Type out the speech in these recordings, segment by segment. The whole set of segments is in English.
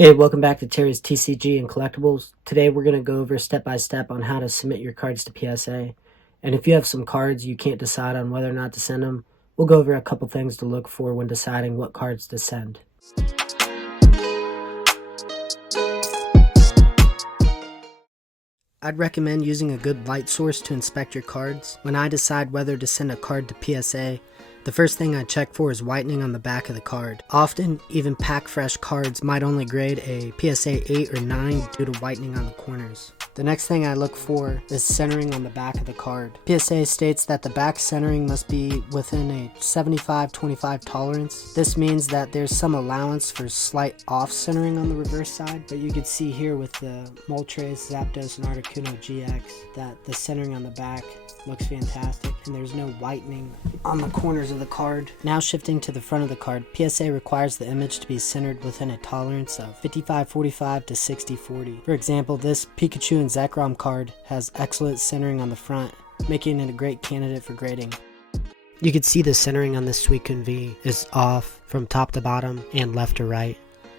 Hey, welcome back to Terry's TCG and Collectibles. Today we're going to go over step by step on how to submit your cards to PSA. And if you have some cards you can't decide on whether or not to send them, we'll go over a couple things to look for when deciding what cards to send. I'd recommend using a good light source to inspect your cards. When I decide whether to send a card to PSA, the first thing I check for is whitening on the back of the card. Often, even pack-fresh cards might only grade a PSA 8 or 9 due to whitening on the corners. The next thing I look for is centering on the back of the card. PSA states that the back centering must be within a 75-25 tolerance. This means that there's some allowance for slight off-centering on the reverse side, but you can see here with the Moltres, Zapdos, and Articuno GX that the centering on the back looks fantastic and there's no whitening on the corners of the card. Now shifting to the front of the card, PSA requires the image to be centered within a tolerance of 55-45 to 60-40. For example, this Pikachu and Zekrom card has excellent centering on the front, making it a great candidate for grading. You can see the centering on this Suicune V is off from top to bottom and left to right.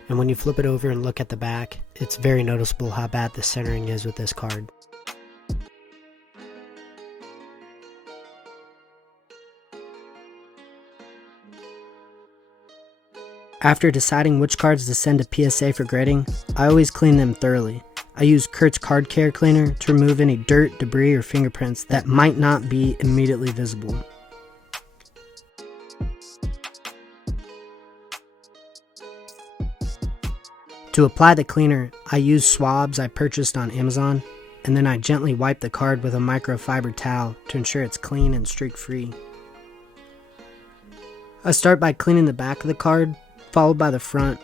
And when you flip it over and look at the back, it's very noticeable how bad the centering is with this card. After deciding which cards to send to PSA for grading, I always clean them thoroughly. I use Kurt's Card Care Cleaner to remove any dirt, debris, or fingerprints that might not be immediately visible. To apply the cleaner, I use swabs I purchased on Amazon, and then I gently wipe the card with a microfiber towel to ensure it's clean and streak-free. I start by cleaning the back of the card, followed by the front.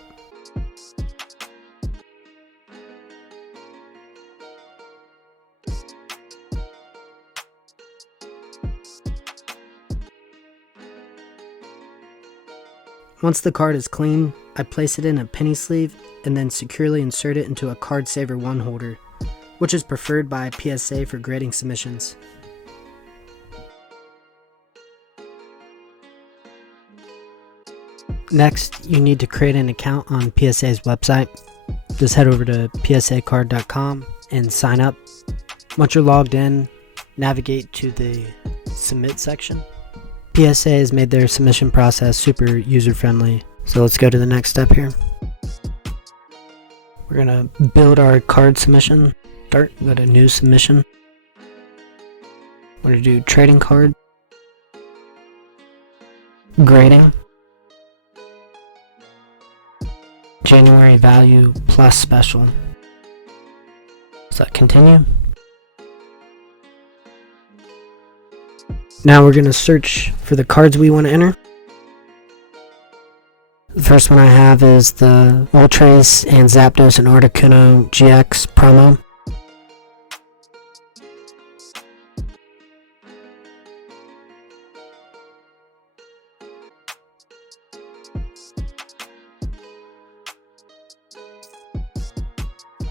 Once the card is clean, I place it in a penny sleeve and then securely insert it into a Card Saver 1 holder, which is preferred by PSA for grading submissions. Next, you need to create an account on PSA's website. Just head over to psacard.com and sign up. Once you're logged in, navigate to the submit section. PSA has made their submission process super user-friendly, so let's go to the next step here. We're going to build our card submission. Start, go to new submission. We're going to do trading card, grading, January value plus special. So continue. Now we're going to search for the cards we want to enter. The first one I have is the Moltres and Zapdos and Articuno GX promo.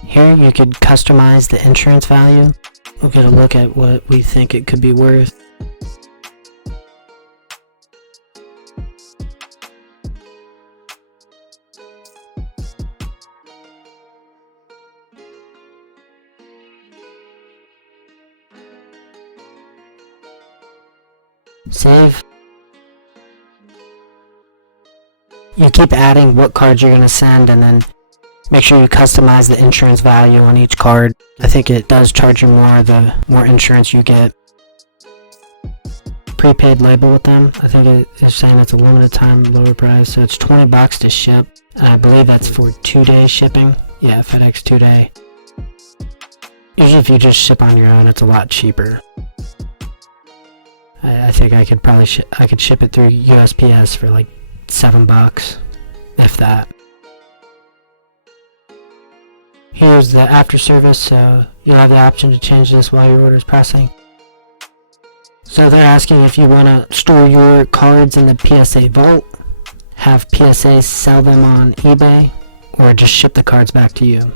Here you could customize the insurance value. We'll get a look at what we think it could be worth. Save. You keep adding what cards you're going to send and then make sure you customize the insurance value on each card. I think it does charge you more the more insurance you get. Prepaid label with them. I think it is saying it's a limited time lower price, so it's $20 to ship. And I believe that's for 2-day shipping. Yeah, FedEx 2-day. Usually if you just ship on your own, it's a lot cheaper. I think I could probably I could ship it through USPS for like $7, if that. Here's the after service, so you'll have the option to change this while your order is processing. So they're asking if you want to store your cards in the PSA vault, have PSA sell them on eBay, or just ship the cards back to you.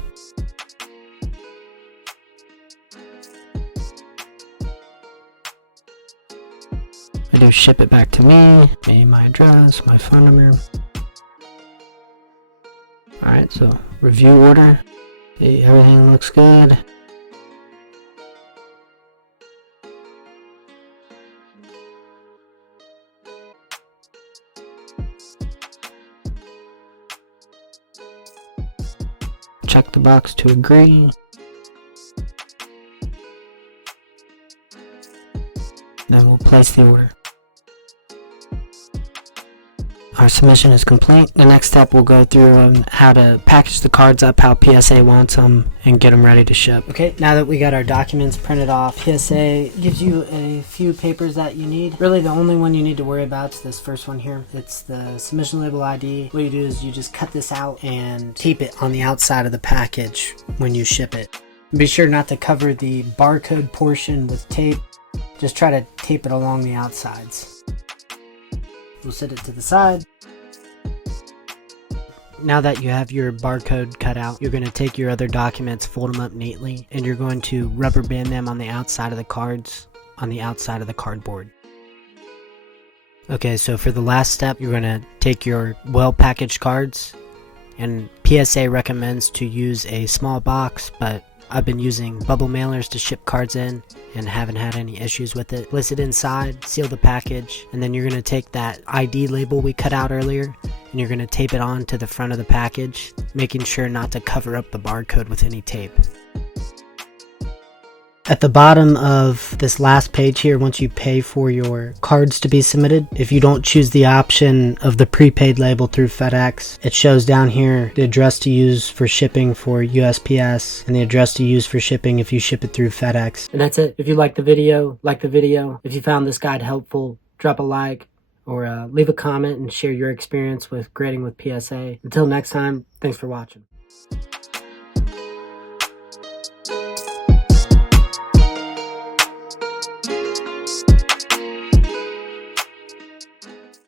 I do ship it back to me, my address, my phone number. Alright, so Review order. Hey, everything looks good. Check the box to agree. Then we'll place the order. Our submission is complete. The next step we'll go through how to package the cards up how PSA wants them and get them ready to ship. Okay, now that we got our documents printed off, PSA gives you a few papers that you need. Really the only one you need to worry about is this first one here. It's the submission label ID. What you do is you just cut this out and tape it on the outside of the package when you ship it. Be sure not to cover the barcode portion with tape. Just try to tape it along the outsides. We'll set it to the side. Now that you have your barcode cut out, you're going to take your other documents, fold them up neatly, and you're going to rubber band them on the outside of the cards, on the outside of the cardboard. Okay, so for the last step, you're going to take your well-packaged cards, and PSA recommends to use a small box, but I've been using bubble mailers to ship cards in and haven't had any issues with it. Place it inside, seal the package, and then you're going to take that ID label we cut out earlier and you're going to tape it on to the front of the package, making sure not to cover up the barcode with any tape. At the bottom of this last page here, once you pay for your cards to be submitted, if you don't choose the option of the prepaid label through FedEx, it shows down here the address to use for shipping for USPS and the address to use for shipping if you ship it through FedEx. And that's it. If you like the video, like the video. If you found this guide helpful, drop a like or leave a comment and share your experience with grading with PSA. Until next time, thanks for watching.